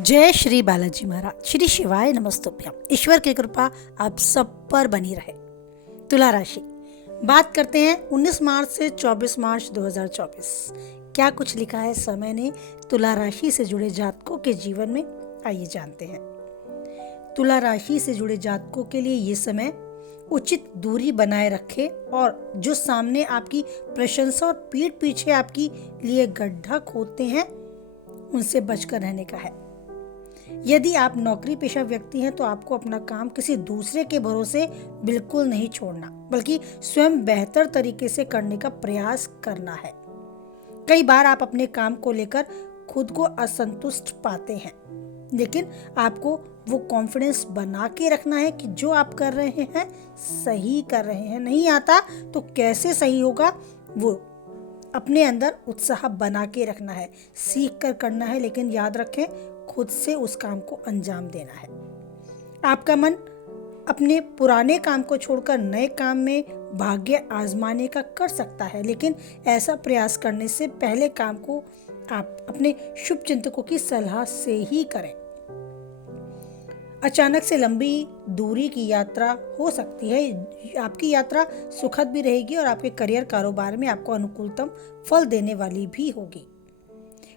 जय श्री बालाजी महाराज। श्री शिवाय नमस्तुभ्यम। ईश्वर की कृपा आप सब पर बनी रहे। तुला राशि बात करते हैं 19 मार्च से 24 मार्च 2024। क्या कुछ लिखा है समय ने तुला राशि से जुड़े जातकों के जीवन में, आइए जानते हैं। तुला राशि से जुड़े जातकों के लिए ये समय उचित दूरी बनाए रखें और जो सामने आपकी प्रशंसा और पीठ पीछे आपकी लिए गड्ढा खोदते हैं उनसे बचकर रहने का है। यदि आप नौकरी पेशा व्यक्ति हैं तो आपको अपना काम किसी दूसरे के भरोसे बिल्कुल नहीं छोड़ना, बल्कि स्वयं बेहतर तरीके से करने का प्रयास करना है। कई बार आप अपने काम को लेकर खुद को असंतुष्ट पाते हैं, लेकिन आपको वो कॉन्फिडेंस बना के रखना है कि जो आप कर रहे हैं सही कर रहे हैं। नहीं आता तो कैसे सही होगा, वो अपने अंदर उत्साह बना के रखना है, सीख कर करना है, लेकिन याद रखें खुद से उस काम को अंजाम देना है। आपका मन अपने पुराने काम को छोड़कर नए काम में भाग्य आजमाने का कर सकता है, लेकिन ऐसा प्रयास करने से पहले काम को आप अपने शुभ चिंतकों की सलाह से ही करें। अचानक से लंबी दूरी की यात्रा हो सकती है। आपकी यात्रा सुखद भी रहेगी और आपके करियर कारोबार में आपको अनुकूलतम फल देने वाली भी होगी।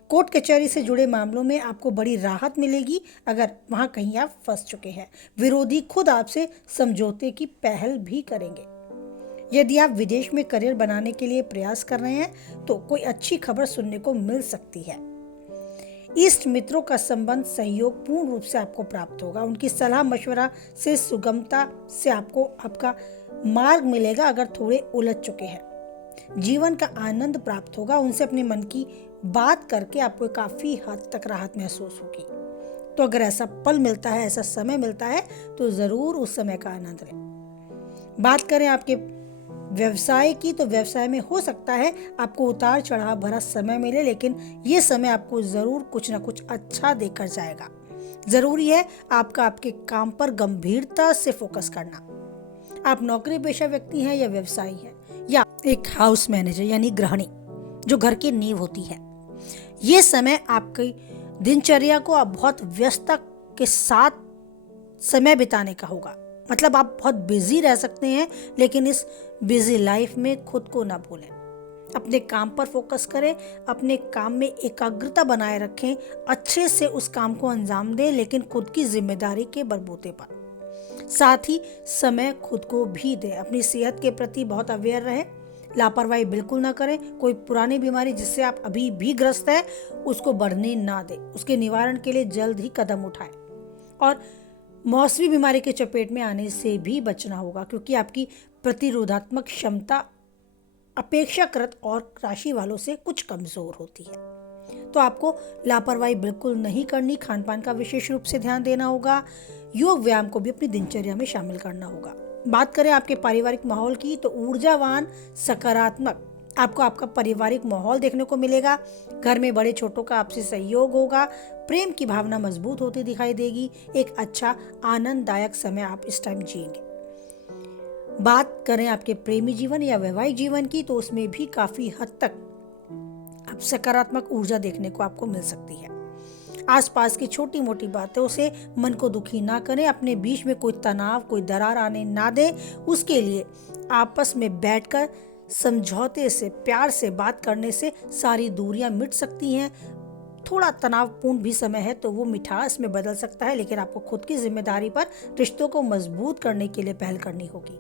कोर्ट कचहरी से जुड़े मामलों में आपको बड़ी राहत मिलेगी अगर वहां कहीं आप फंस चुके हैं। विरोधी खुद आपसे समझौते की पहल भी करेंगे। यदि आप विदेश में करियर बनाने के लिए प्रयास कर रहे हैं तो कोई अच्छी खबर सुनने को मिल सकती है। इष्ट मित्रों का संबंध सहयोग पूर्ण रूप से आपको प्राप्त होगा। उनकी सलाह मशवरा से सुगमता से आपको आपका मार्ग मिलेगा अगर थोड़े उलझ चुके हैं। जीवन का आनंद प्राप्त होगा। उनसे अपने मन की बात करके आपको काफी हद तक राहत महसूस होगी। तो अगर ऐसा पल मिलता है, ऐसा समय मिलता है तो जरूर उस समय का आनंद लें। बात करें आपके व्यवसाय की, तो व्यवसाय में हो सकता है आपको उतार चढ़ाव भरा समय मिले, लेकिन ये समय आपको जरूर कुछ ना कुछ अच्छा देकर जाएगा। जरूरी है आपका आपके काम पर गंभीरता से फोकस करना। आप नौकरी पेशा व्यक्ति हैं या व्यवसायी हैं या एक हाउस मैनेजर यानी गृहिणी जो घर की नींव होती है, ये समय आपकी दिनचर्या को आप बहुत व्यस्तता के साथ समय बिताने का होगा। मतलब आप बहुत बिजी रह सकते हैं, लेकिन इस बिजी लाइफ में खुद को ना भूलें। अपने काम पर फोकस करें, अपने काम में एकाग्रता बनाए रखें, अच्छे से उस काम को अंजाम दें, लेकिन खुद की जिम्मेदारी के बलबूते पर। साथ ही समय खुद को भी दें। अपनी सेहत के प्रति बहुत अवेयर रहें, लापरवाही बिल्कुल ना करें। कोई पुरानी बीमारी जिससे आप अभी भी ग्रस्त है उसको बढ़ने ना दें। उसके निवारण के लिए जल्द ही कदम उठाएं और मौसमी बीमारी के चपेट में आने से भी बचना होगा, क्योंकि आपकी प्रतिरोधात्मक क्षमता अपेक्षाकृत और राशि वालों से कुछ कमजोर होती है। तो आपको लापरवाही बिल्कुल नहीं करनी। खान पान का विशेष रूप से ध्यान देना होगा। योग व्यायाम को भी अपनी दिनचर्या में शामिल करना होगा। बात करें आपके पारिवारिक माहौल की, तो ऊर्जावान सकारात्मक आपको आपका पारिवारिक माहौल देखने को मिलेगा। घर में बड़े छोटों का आपसे सहयोग होगा। प्रेम की भावना मजबूत होती दिखाई देगी। एक अच्छा आनंददायक समय आप इस टाइम जिएंगे। बात करें आपके प्रेमी जीवन या वैवाहिक जीवन की, तो उसमें भी काफी हद तक आप सकारात्मक ऊर्जा देखने को आपको मिल सकती है। आसपास की छोटी मोटी बातों से मन को दुखी ना करें। अपने बीच में कोई तनाव, कोई दरार आने ना दें। उसके लिए आपस में बैठकर समझौते से, प्यार से बात करने से सारी दूरियां मिट सकती हैं। थोड़ा तनावपूर्ण भी समय है तो वो मिठास में बदल सकता है, लेकिन आपको खुद की जिम्मेदारी पर रिश्तों को मजबूत करने के लिए पहल करनी होगी।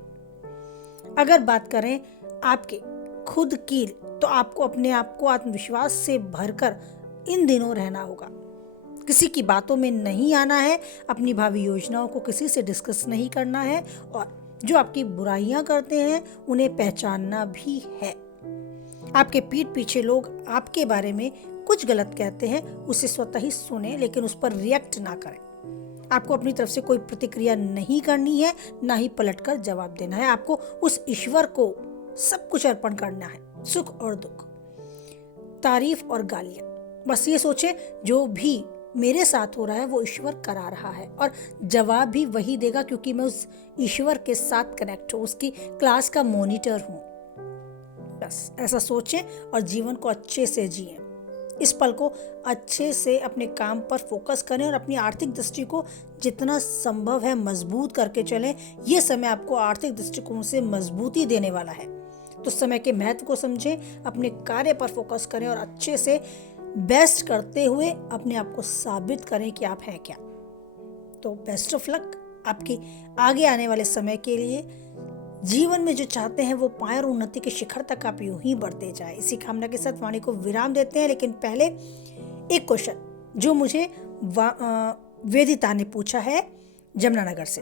अगर बात करें आपके खुद की, तो आपको अपने आप को आत्मविश्वास से भरकर इन दिनों रहना होगा। किसी की बातों में नहीं आना है। अपनी भावी योजनाओं को किसी से डिस्कस नहीं करना है और जो आपकी बुराइयां करते हैं उन्हें पहचानना भी है। आपके पीठ पीछे लोग आपके बारे में कुछ गलत कहते हैं, उसे स्वतः ही सुने, लेकिन उस पर रिएक्ट ना करें। आपको अपनी तरफ से कोई प्रतिक्रिया नहीं करनी है, ना ही पलटकर जवाब देना है। आपको उस ईश्वर को सब कुछ अर्पण करना है, सुख और दुख, तारीफ और गालियां। बस ये सोचे जो भी मेरे साथ हो रहा है वो ईश्वर करा रहा है और जवाब भी वही देगा, क्योंकि मैं उस ईश्वर के साथ कनेक्ट हूँ, उसकी क्लास का मॉनिटर हूँ। बस ऐसा सोचें और जीवन को अच्छे से जिएं। इस पल को अच्छे से अपने काम पर फोकस करें और अपनी आर्थिक दृष्टि को जितना संभव है मजबूत करके चलें। ये समय आपको आर्थिक दृष्टिकोण से मजबूती देने वाला है। तो समय के महत्व को समझें, अपने कार्य पर फोकस करें और अच्छे से बेस्ट करते हुए अपने आप को साबित करें कि आप हैं क्या। तो बेस्ट ऑफ लक आपके आगे आने वाले समय के लिए। जीवन में जो चाहते हैं वो पाएं और उन्नति के शिखर तक आप यूं ही बढ़ते जाएं। इसी कामना के साथ वाणी को विराम देते हैं, लेकिन पहले एक क्वेश्चन जो मुझे वेदिता ने पूछा है जमुनानगर से।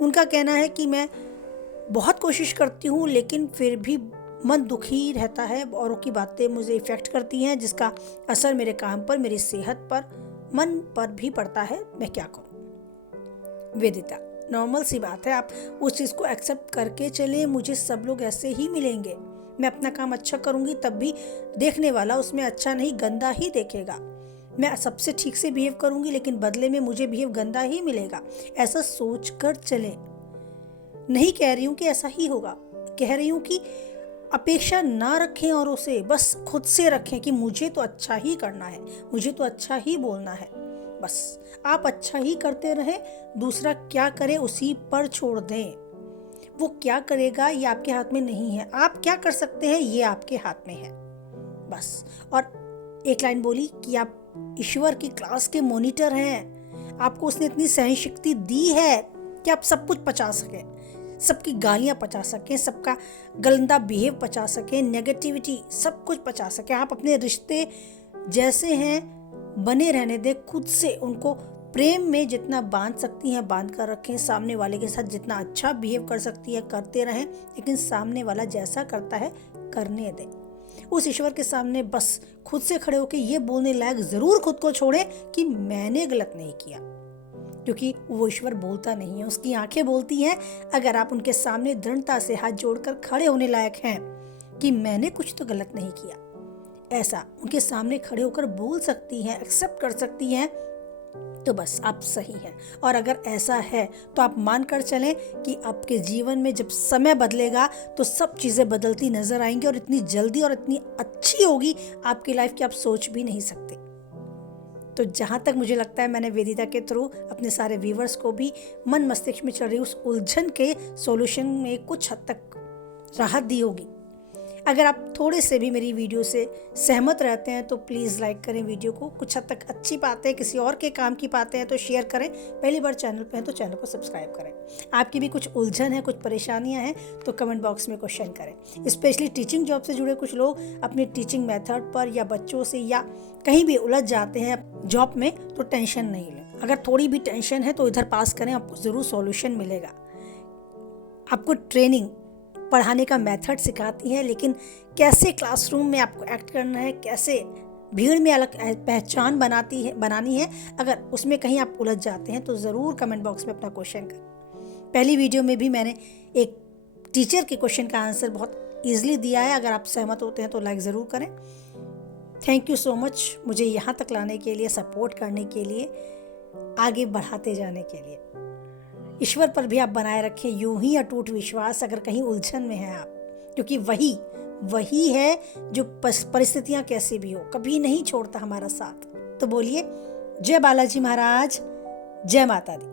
उनका कहना है कि मैं बहुत कोशिश करती हूँ लेकिन फिर भी मन दुखी रहता है, औरों की बातें मुझे इफेक्ट करती हैं जिसका असर मेरे काम पर, मेरी सेहत पर, मन पर भी पड़ता है। मैं क्या करूँ? वेदिता, नॉर्मल सी बात है, आप उस चीज़ को एक्सेप्ट करके चले। मुझे सब लोग ऐसे ही मिलेंगे। मैं अपना काम अच्छा करूँगी तब भी देखने वाला उसमें अच्छा नहीं गंदा ही देखेगा। मैं सबसे ठीक से बिहेव करूँगी लेकिन बदले में मुझे बिहेव गंदा ही मिलेगा। ऐसा सोच कर चले। नहीं कह रही हूँ कि ऐसा ही होगा, कह रही हूँ कि अपेक्षा ना रखें औरों से, बस खुद से रखें कि मुझे तो अच्छा ही करना है, मुझे तो अच्छा ही बोलना है। बस आप अच्छा ही करते रहें, दूसरा क्या करे उसी पर छोड़ दें। वो क्या करेगा ये आपके हाथ में नहीं है, आप क्या कर सकते हैं ये आपके हाथ में है बस। और एक लाइन बोली कि आप ईश्वर की क्लास के मॉनिटर हैं। आपको उसने इतनी सहन शक्ति दी है कि आप सब कुछ पचा सकें, सबकी गालियां पचा सकें, सबका गंदा बिहेव पचा सकें, नेगेटिविटी सब कुछ पचा सकें। आप अपने रिश्ते जैसे हैं बने रहने दें, खुद से उनको प्रेम में जितना बांध सकती हैं बांध कर रखें। सामने वाले के साथ जितना अच्छा बिहेव कर सकती है करते रहें, लेकिन सामने वाला जैसा करता है करने दें। उस ईश्वर के सामने बस खुद से खड़े होकर ये बोलने लायक जरूर खुद को छोड़ें कि मैंने गलत नहीं किया, क्योंकि वो ईश्वर बोलता नहीं है, उसकी आंखें बोलती हैं। अगर आप उनके सामने दृढ़ता से हाथ जोड़कर खड़े होने लायक हैं कि मैंने कुछ तो गलत नहीं किया, ऐसा उनके सामने खड़े होकर बोल सकती हैं, एक्सेप्ट कर सकती हैं, तो बस आप सही हैं। और अगर ऐसा है तो आप मान कर चलें कि आपके जीवन में जब समय बदलेगा तो सब चीज़ें बदलती नजर आएंगी और इतनी जल्दी और इतनी अच्छी होगी आपकी लाइफ की आप सोच भी नहीं सकते। तो जहाँ तक मुझे लगता है मैंने वेदिता के थ्रू अपने सारे व्यूवर्स को भी मन मस्तिष्क में चल रही उस उलझन के सॉल्यूशन में कुछ हद तक राहत दी होगी। अगर आप थोड़े से भी मेरी वीडियो से सहमत रहते हैं तो प्लीज़ लाइक करें वीडियो को। कुछ हद तक अच्छी बातें, किसी और के काम की बातें हैं तो शेयर करें। पहली बार चैनल पे हैं तो चैनल को सब्सक्राइब करें। आपकी भी कुछ उलझन है, कुछ परेशानियां हैं तो कमेंट बॉक्स में क्वेश्चन करें। स्पेशली टीचिंग जॉब से जुड़े कुछ लोग अपनी टीचिंग मेथड पर या बच्चों से या कहीं भी उलझ जाते हैं जॉब में, तो टेंशन नहीं लें। अगर थोड़ी भी टेंशन है तो इधर पास करें, आपको ज़रूर सॉल्यूशन मिलेगा। आपको ट्रेनिंग पढ़ाने का मेथड सिखाती है, लेकिन कैसे क्लासरूम में आपको एक्ट करना है, कैसे भीड़ में अलग पहचान बनानी है, अगर उसमें कहीं आप उलझ जाते हैं तो ज़रूर कमेंट बॉक्स में अपना क्वेश्चन करें। पहली वीडियो में भी मैंने एक टीचर के क्वेश्चन का आंसर बहुत ईजिली दिया है। अगर आप सहमत होते हैं तो लाइक ज़रूर करें। थैंक यू सो मच मुझे यहाँ तक लाने के लिए, सपोर्ट करने के लिए, आगे बढ़ाते जाने के लिए। ईश्वर पर भी आप बनाए रखें यूं ही अटूट विश्वास अगर कहीं उलझन में हैं आप, क्योंकि वही है जो परिस्थितियां कैसी भी हो कभी नहीं छोड़ता हमारा साथ। तो बोलिए जय बालाजी महाराज, जय माता दी।